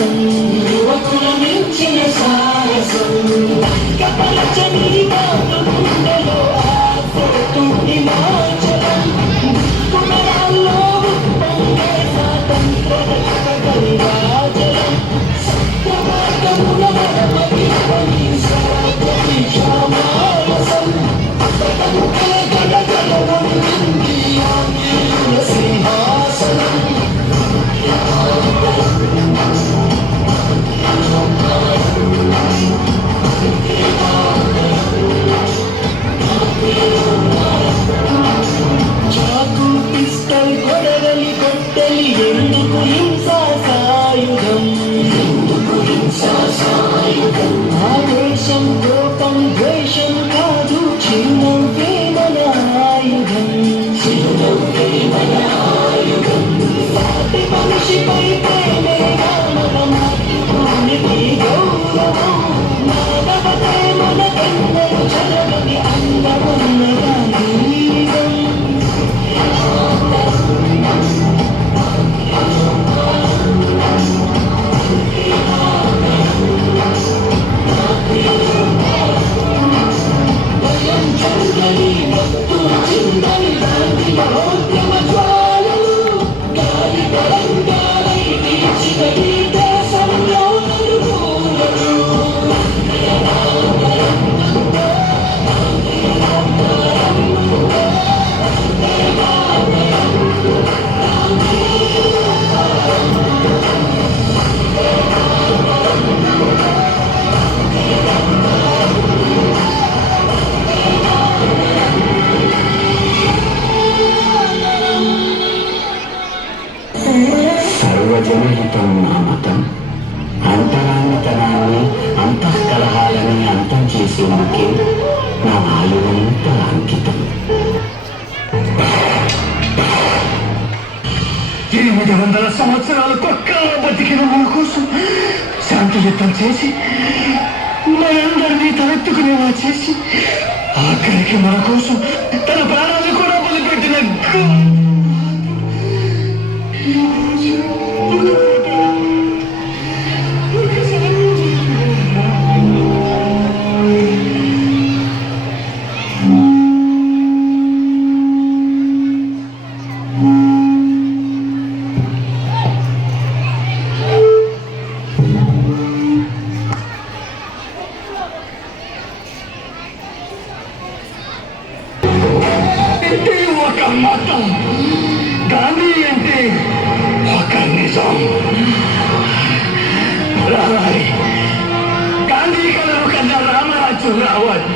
విలాసం యువకుల మించిన సాహసం కపలచని గుండెలో ఆశ తుడి మార్చడం పునరాల్లో ఉప్పొంగే స్వాతంత్ర గంగాజలం సత్యమార్గమున మరమతి పని స్వాగతి క్షమాలసం గడగడ వంటింది ఆంధ్రుల సింహాసనం చాకు పిస్టల్ కొడవలి కొట్టలి ఎందుకు హింసా సాయుధం ఆవేశం కోపం ద్వేషం కాదు చిన్నం ప్రేమల ఆయుధం సాటి మనిషిపై ప్రేమే మాతృభూమికి గౌరవం మానవతే మనకెన్నరు చరవని అందమున్న గాంధీజం భయం చెందని భక్తు చిందని గాంధీ మహోద్యమ జ్వాలలు గాలి తరంగాలై వీచిన ఈ దేశంలో నలుమూలలు సర్వజనహితం నా మతం అంతరాంతరాన్ని అంతఃకలహాలని అంతం చేసేందుకే నా ఆయువంతా అంకితం. 800 సంవత్సరాలు కొక్కగా బతికిన మన కోసం శాంతియుద్ధం చేసి మనందరినీ తలెత్తుకునేలా చేసి ఆఖరికి మన కోసం తన ప్రాణాలు కూడా బలిపెట్టిన ఒక మతం గాంధీ అంటే ఒక నిజం. రావాలి గాంధీ కళలు కన్నా రామరాజ్యం రావాలి.